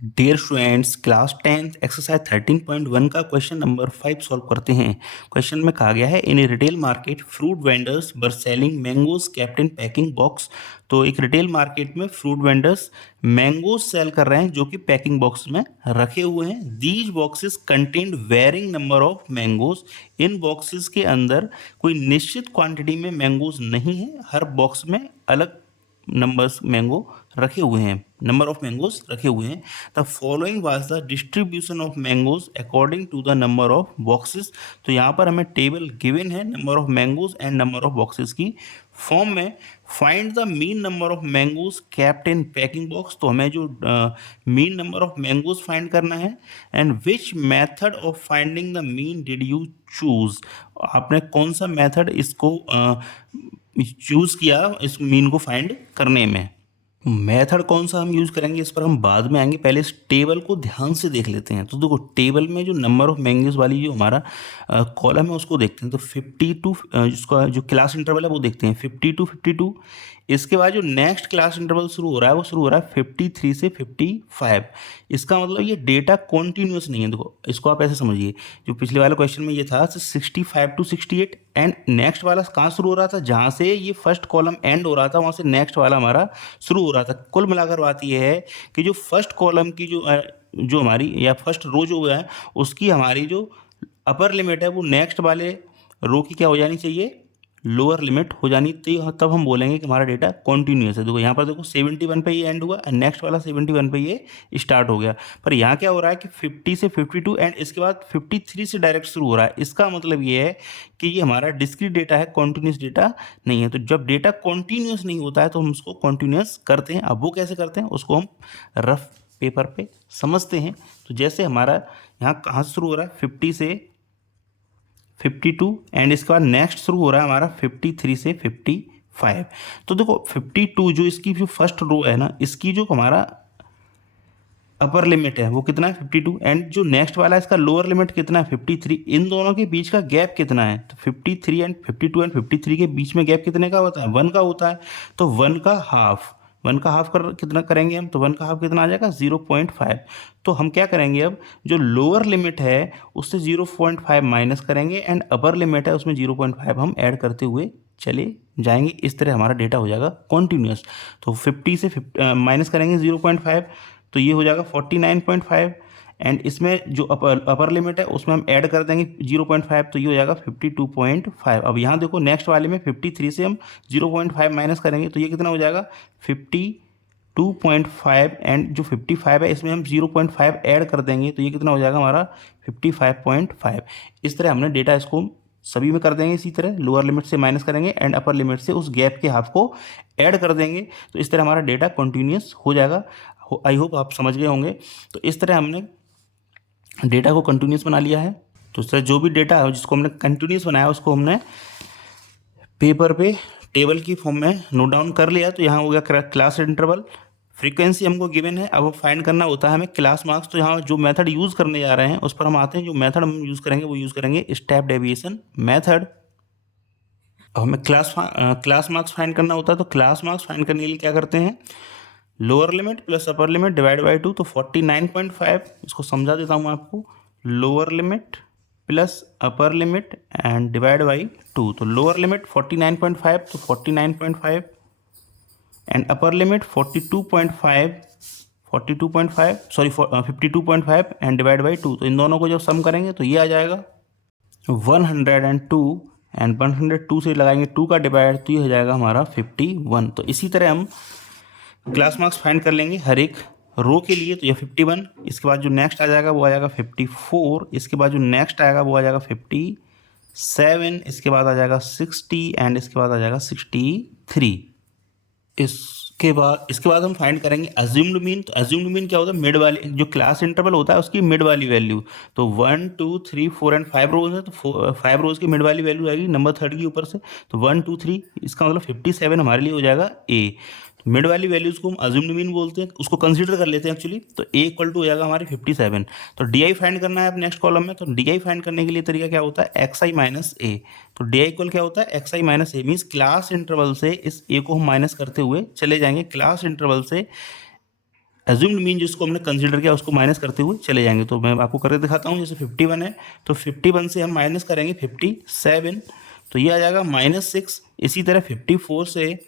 Dear students, class 10 exercise 13.1 का question number 5 solve करते हैं। क्वेश्चन में कहा गया है in a retail market fruit vendors were selling mangoes kept in packing box. तो एक रिटेल मार्केट में फ्रूट वेंडर्स मैंगोज सेल कर रहे हैं जो कि पैकिंग बॉक्स में रखे हुए हैं। These boxes contained varying number of mangoes. इन बॉक्सेस के अंदर कोई निश्चित क्वांटिटी में मैंगोज नहीं है, हर बॉक्स में अलग नंबर्स मैंगो रखे हुए हैं, नंबर ऑफ मैंगोज रखे हुए हैं। The following was the distribution of mangoes according to the number of boxes. तो यहाँ पर हमें टेबल गिवन है number of mangoes and number of boxes की फॉर्म में। Find the mean number of mangoes kept in packing box. तो हमें जो mean number of mangoes find करना है। And which method of finding the mean did you choose. आपने कौन सा मेथड इसको चूज़ किया इस मीन को फाइंड करने में। मेथड कौन सा हम यूज़ करेंगे इस पर हम बाद में आएंगे, पहले इस टेबल को ध्यान से देख लेते हैं। तो देखो टेबल में जो नंबर ऑफ मैंगोज वाली जो हमारा कॉलम है उसको देखते हैं। तो 52 जिसका जो क्लास इंटरवल है वो देखते हैं 50 to 52। इसके बाद जो नेक्स्ट क्लास इंटरवल शुरू हो रहा है वो शुरू हो रहा है 53 से 55। इसका मतलब ये डेटा कॉन्टीन्यूस नहीं है। देखो इसको आप ऐसे समझिए, जो पिछले वाले क्वेश्चन में ये था 65 to 68 एंड नेक्स्ट वाला कहाँ शुरू हो रहा था, जहाँ से ये फर्स्ट कॉलम एंड हो रहा था वहाँ से नेक्स्ट वाला हमारा शुरू हो रहा था। कुल मिलाकर बात ये है कि जो फर्स्ट कॉलम की जो हमारी या फर्स्ट रो जो है उसकी हमारी जो अपर लिमिट है वो नेक्स्ट वाले रो की क्या हो जानी चाहिए, लोअर लिमिट हो जानी। तो तब हम बोलेंगे कि हमारा डेटा कॉन्टीन्यूस है। देखो यहाँ पर देखो 71 पे ये एंड हुआ एंड नेक्स्ट वाला 71 पे ये स्टार्ट हो गया। पर यहाँ क्या हो रहा है कि 50 से 52 एंड इसके बाद 53 से डायरेक्ट शुरू हो रहा है। इसका मतलब ये है कि ये हमारा डिस्क्रीट डेटा है, कॉन्टीन्यूस डेटा नहीं है। तो जब डेटा कॉन्टीन्यूस नहीं होता है तो हम उसको कॉन्टीन्यूस करते हैं। अब वो कैसे करते हैं उसको हम रफ पेपर पे समझते हैं। तो जैसे हमारा यहाँ कहाँ से शुरू हो रहा है 50 से 52 एंड इसके बाद नेक्स्ट शुरू हो रहा है हमारा 53 से 55। तो देखो 52 जो इसकी जो फर्स्ट रो है ना, इसकी जो हमारा अपर लिमिट है वो कितना है 52 एंड जो नेक्स्ट वाला है इसका लोअर लिमिट कितना है 53। इन दोनों के बीच का गैप कितना है, तो 53 एंड 52 एंड 53 के बीच में गैप कितने का होता है, 1 का होता है। तो 1 का हाफ, 1 का हाफ कर कितना करेंगे हम, तो 1 का हाफ कितना आ जाएगा 0.5। तो हम क्या करेंगे अब, जो लोअर लिमिट है उससे 0.5 माइनस करेंगे एंड अपर लिमिट है उसमें 0.5 हम ऐड करते हुए चले जाएंगे। इस तरह हमारा डेटा हो जाएगा कॉन्टीन्यूस। तो 50 से माइनस करेंगे 0.5 तो ये हो जाएगा 49.5 एंड इसमें जो अपर लिमिट है उसमें हम ऐड कर देंगे 0.5 तो ये हो जाएगा 52.5। अब यहाँ देखो नेक्स्ट वाले में 53 से हम 0.5 माइनस करेंगे तो ये कितना हो जाएगा 52.5 एंड जो 55 है इसमें हम 0.5 ऐड कर देंगे तो ये कितना हो जाएगा हमारा 55.5। इस तरह हमने डेटा इसको सभी में कर देंगे। इसी तरह लोअर लिमिट से माइनस करेंगे एंड अपर लिमिट से उस गैप के हाफ को ऐड कर देंगे। तो इस तरह हमारा डेटा कंटिन्यूस हो जाएगा। आई होप आप समझ गए होंगे। तो इस तरह हमने डेटा को कंटिन्यूस बना लिया है। तो सर जो भी डेटा है जिसको हमने कंटिन्यूस बनाया उसको हमने पेपर पे टेबल की फॉर्म में नोट डाउन कर लिया। तो यहाँ हो गया क्लास इंटरवल, फ्रीक्वेंसी हमको गिवन है। अब फाइंड करना होता है हमें क्लास मार्क्स। तो यहाँ जो मेथड यूज़ करने जा रहे हैं उस पर हम आते हैं। जो मेथड हम यूज़ करेंगे वो यूज़ करेंगे स्टेप डेविएशन मेथड। अब हमें क्लास मार्क्स फाइंड करना होता है। तो क्लास मार्क्स फाइंड करने के लिए क्या करते हैं, lower limit plus upper limit divide by 2। तो 49.5, इसको समझा देता हूँ मैं आपको। Lower limit plus upper limit and divide by 2। तो लोअर लिमिट 49.5 तो 49.5 and upper limit 42.5 sorry 52.5 and divide by 2। तो इन दोनों को जब सम करेंगे तो ये आ जाएगा 102 एंड 102 से लगाएंगे 2 का डिवाइड तो ये हो जाएगा हमारा 51। तो इसी तरह हम क्लास मार्क्स फाइंड कर लेंगे हर एक रो के लिए। तो ये 51, इसके बाद जो नेक्स्ट आ जाएगा वो आ जाएगा 54, इसके बाद जो नेक्स्ट आएगा वो आ जाएगा 57, इसके बाद आ जाएगा 60 एंड इसके बाद आ जाएगा 63। इसके बाद हम फाइंड करेंगे अज्यूम्ड मीन। तो अज्यूम्ड मीन क्या होता है, मिड वाली जो क्लास इंटरवल होता है उसकी मिड वाली वैल्यू। तो 1 2 3 4 एंड 5 रोज है तो 5 रोज की मिड वाली वैल्यू आएगी नंबर 3 के ऊपर से। तो 1 2 3 इसका मतलब 57 हमारे लिए हो जाएगा ए। मिड वाली वैल्यूज़ को हम अज्यूम्ड मीन बोलते हैं, उसको कंसीडर कर लेते हैं एक्चुअली। तो ए इक्वल टू हो जाएगा हमारी 57। तो डी आई फाइंड करना है अब नेक्स्ट कॉलम में। तो डी आई फाइंड करने के लिए तरीका क्या होता है, एक्स आई माइनस ए। तो डी आई इक्वल क्या होता है, एक्स आई माइनस ए। मीन्स क्लास इंटरवल से इस ए को हम माइनस करते हुए चले जाएंगे। क्लास इंटरवल से एज्यूम्ड मीन जिसको हमने कंसीडर किया उसको माइनस करते हुए चले जाएंगे। तो मैं आपको करके दिखाता हूँ। जैसे 51 है तो 51 से हम माइनस करेंगे 57, तो ये आ जाएगा -6। इसी तरह 54 से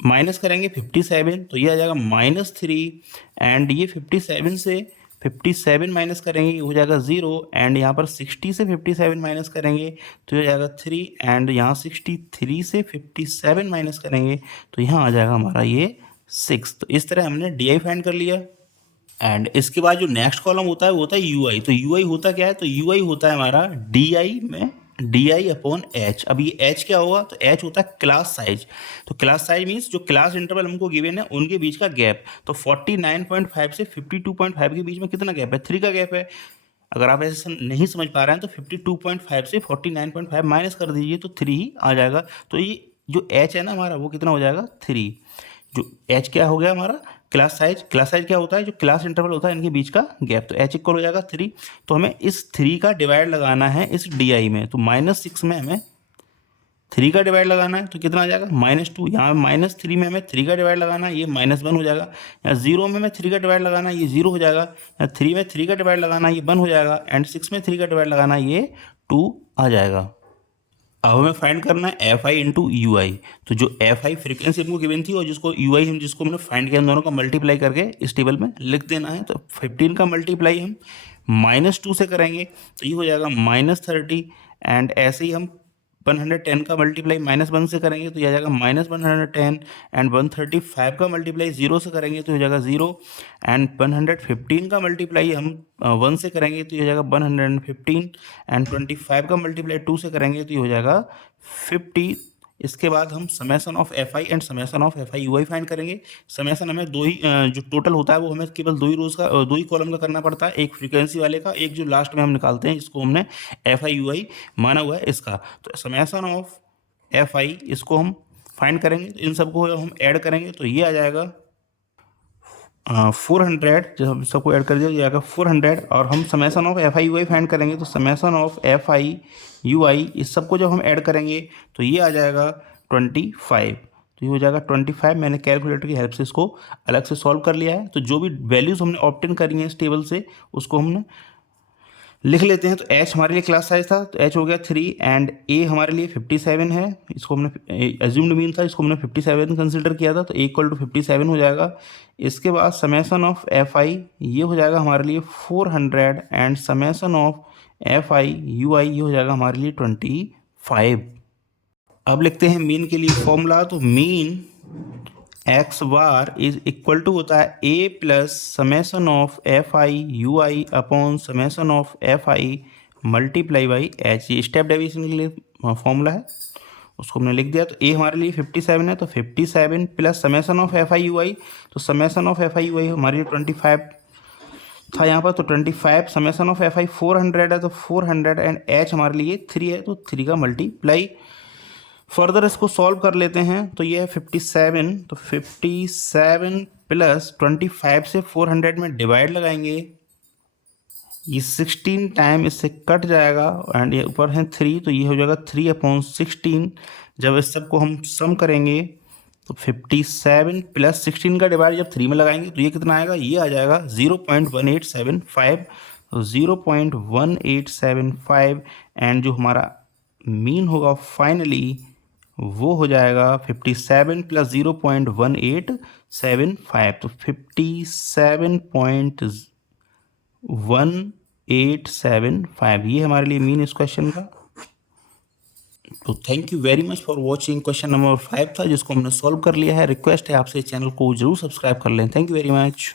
माइनस करेंगे 57, तो ये आ जाएगा -3। एंड ये 57 से 57 माइनस करेंगे, ये हो जाएगा 0। एंड यहाँ पर 60 से 57 माइनस करेंगे तो ये हो जाएगा 3। एंड यहाँ 63 से 57 माइनस करेंगे तो यहाँ आ जाएगा हमारा ये 6। तो इस तरह हमने डी आई फाइंड कर लिया। एंड इसके बाद जो नेक्स्ट कॉलम होता है वो होता है यू आई। तो यू आई होता क्या है? तो यू आई होता है हमारा डी आई में डी आई अपॉन एच। अब ये एच क्या होगा? तो एच होता है क्लास साइज। तो क्लास साइज मीन्स जो क्लास इंटरवल हमको गिवन है उनके बीच का गैप। तो 49.5 से 52.5 के बीच में कितना गैप है? 3 का गैप है। अगर आप ऐसे नहीं समझ पा रहे हैं तो 52.5 से 49.5 माइनस कर दीजिए तो 3 ही आ जाएगा। तो ये जो एच है ना हमारा वो कितना हो जाएगा? 3। जो एच क्या हो गया हमारा? Class size. क्लास साइज क्या होता है? जो क्लास इंटरवल होता है इनके बीच का गैप। तो एच इक्वल हो जाएगा 3। तो हमें इस 3 का डिवाइड लगाना है इस डी आई में। तो -6 में हमें 3 का डिवाइड लगाना है तो कितना आ जाएगा? -2। यहाँ -3 में हमें 3 का डिवाइड लगाना है, ये -1 हो जाएगा। यहाँ 0 में हमें 3 का डिवाइड लगाना है, ये 0 हो जाएगा। यहाँ 3 में 3 का डिवाइड लगाना है, ये 1 हो जाएगा। एंड 6 में 3 का डिवाइड लगाना है, ये 2 आ जाएगा। अब हमें फाइंड करना है F I into you I. तो जो एफ आई फ्रिक्वेंसी हमको गिवन थी और जिसको यू आई हम जिसको हमने फाइंड किया, उन दोनों का मल्टीप्लाई करके इस टेबल में लिख देना है। तो 15 का मल्टीप्लाई हम -2 से करेंगे तो ये हो जाएगा -30। एंड ऐसे ही हम 110 का मल्टीप्लाई -1 से करेंगे तो ये आ जाएगा -110। एंड 135 का मल्टीप्लाई 0 से करेंगे तो हो जाएगा 0। एंड 115 का मल्टीप्लाई हम 1 से करेंगे तो ये हो जाएगा 115। एंड 25 का मल्टीप्लाई 2 से करेंगे तो ये हो जाएगा 50। इसके बाद हम summation of F I and summation of F I U I find करेंगे। समेसन हमें दो ही जो टोटल होता है वो हमें केवल दो ही रोज का दो ही कॉलम का करना पड़ता है, एक फ्रीक्वेंसी वाले का, एक जो लास्ट में हम निकालते हैं जिसको हमने एफ आई यू आई माना हुआ है इसका। तो समेसन ऑफ एफ आई इसको हम फाइंड करेंगे, तो इन सबको हम ऐड करेंगे तो ये आ जाएगा 400। जब हम सबको ऐड कर दिया तो जाएगा 400। और हम summation of F I U I find करेंगे तो summation of F I U I इस सबको जब हम ऐड करेंगे तो ये आ जाएगा 25। तो ये हो जाएगा 25। मैंने कैलकुलेटर की हेल्प से इसको अलग से सॉल्व कर लिया है। तो जो भी वैल्यूज़ हमने ऑब्टेन करी हैं इस टेबल से उसको हमने लिख लेते हैं। तो एच हमारे लिए क्लास साइज था तो एच हो गया 3। एंड ए हमारे लिए 57 है, इसको हमने एज्यूम्ड मीन था, इसको हमने 57 कंसिडर किया था तो ए इक्वल टू 57 हो जाएगा। इसके बाद समेसन ऑफ एफ आई ये हो जाएगा हमारे लिए 400। And summation of F I U I ये हो जाएगा हमारे लिए 25। अब लिखते हैं मीन के लिए फॉर्मूला। तो mean X bar is equal to होता है A plus summation of F I U I upon summation of F I multiply by H. ये स्टेप डेविएशन के लिए फॉर्मूला है, उसको हमने लिख दिया। तो ए हमारे लिए 57 है तो 57 plus summation of F I U I. तो summation of F I U I हमारे लिए 25 था यहाँ पर, तो 25 समेसन ऑफ एफ आई 400 है तो 400। एंड एच हमारे लिए 3 है तो 3 का मल्टीप्लाई। फर्दर इसको सॉल्व कर लेते हैं तो ये है 57। तो 57 प्लस 25 से 400 में डिवाइड लगाएंगे, ये 16 टाइम इससे कट जाएगा। एंड ये ऊपर है 3 तो ये हो जाएगा 3/16। जब इस सब को हम सम करेंगे तो 57 प्लस 16 का डिवाइड जब 3 में लगाएंगे तो ये कितना आएगा? ये आ जाएगा 0.1875। तो 0.1875। एंड जो हमारा मीन होगा फाइनली वो हो जाएगा 57 प्लस 0.1875। तो 57.1875 ये हमारे लिए मीन इस क्वेश्चन का। तो thank you very much for watching. Question number 5 था जिसको हमने सॉल्व कर लिया है। रिक्वेस्ट है आपसे चैनल को जरूर सब्सक्राइब कर लें। Thank you very much.